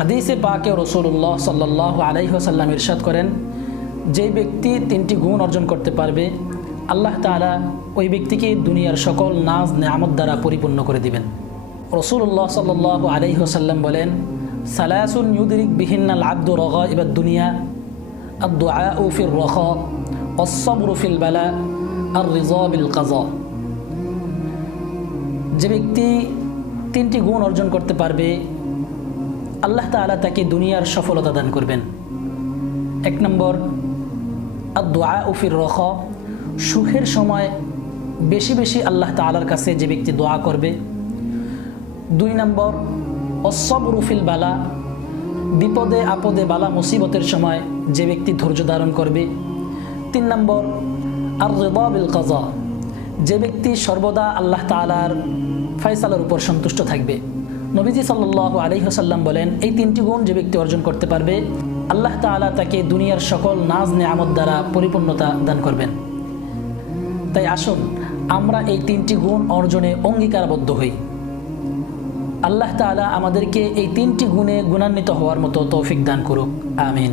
হাদিসে পাকে রাসূলুল্লাহ সাল্লাল্লাহু আলাইহি ওয়াসাল্লাম ইরশাদ করেন, যে ব্যক্তি তিনটি গুণ অর্জন করতে পারবে আল্লাহ তাআলা ওই ব্যক্তিকে দুনিয়ার সকল নাজ নেয়ামত দ্বারা পরিপূর্ণ করে দিবেন। রাসূলুল্লাহ সাল্লাল্লাহু আলাইহি ওয়াসাল্লাম বলেন, সালাসুন ইউদরিক বিহিন্নাল আবদু রাগাইবাদ দুনিয়া আদ-দুআউ ফির রাখা ওয়াস-সাবরু ফিল বালা আর-রিযা বিল কাযা। যে ব্যক্তি তিনটি গুণ অর্জন করতে পারবে আল্লাহ তাআলা তাকে দুনিয়ার সফলতা দান করবেন। 1 নম্বর আদ-দুআউ ফির রাখা, সুখের সময় বেশি বেশি আল্লাহ তাআলার কাছে যে ব্যক্তি দোয়া করবে। 2 নম্বর ওয়াস-সাবরু ফিল বালা, বিপদে আপদে বালা মুসিবতের সময় যে ব্যক্তি ধৈর্য ধারণ করবে। 3 নম্বর আর-রিযা বিল কাযা, যে ব্যক্তি সর্বদা আল্লাহ তাআলার ফয়সালার উপর সন্তুষ্ট থাকবে। নবীজি সাল্লাল্লাহু আলাইহি ওয়াসাল্লাম বলেন, এই তিনটি গুণ যে ব্যক্তি অর্জন করতে পারবে আল্লাহ তাআলা তাকে দুনিয়ার সকল নাজ নেয়ামত দ্বারা পরিপূর্ণতা দান করবেন। তাই আসুন আমরা এই তিনটি গুণ অর্জনে অঙ্গীকারবদ্ধ হই। আল্লাহ তাআলা আমাদেরকে এই তিনটি গুণে গুণান্বিত হওয়ার মতো তৌফিক দান করুক। আমিন।